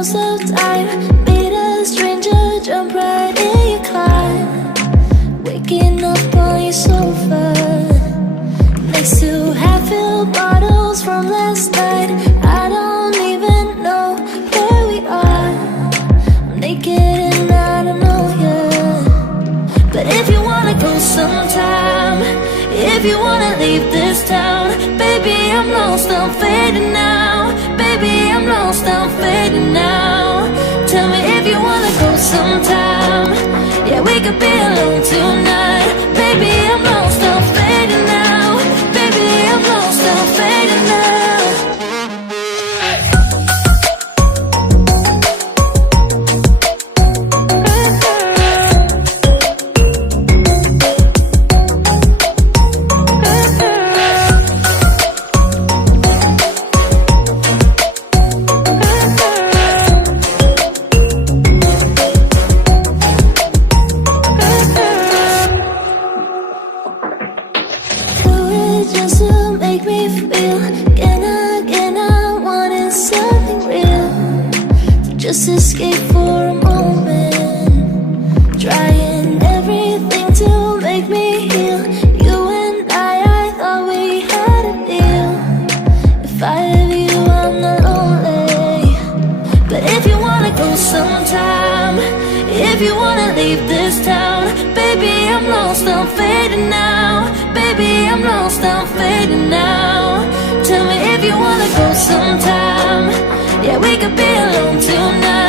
close of time. Meet a stranger, jump right in your car. Waking up on your sofa, next to half-filled bottles from last night. I don't even know where we are. I'm naked and I don't know you. But if you wanna go sometime, if you wanna leave this town, baby, I'm lost, I'm fading now. Baby, I'm lost, I'm fading now. Tell me if you wanna go sometime. Yeah, we could be alone tonight. Baby, I'm lost, I'm fading now. Baby, I'm lost, I'm fading now. Just to make me feel again, I wanted something real to just escape for a moment, trying everything to make me heal. You and I thought we had a deal. If I have you, I'm not lonely. But if you wanna go sometime, if you wanna leave this town, baby, I'm lost, I'm fading now. Baby, I'm lost, I'm fading now. Tell me if you wanna go sometime. Yeah, we could be alone tonight.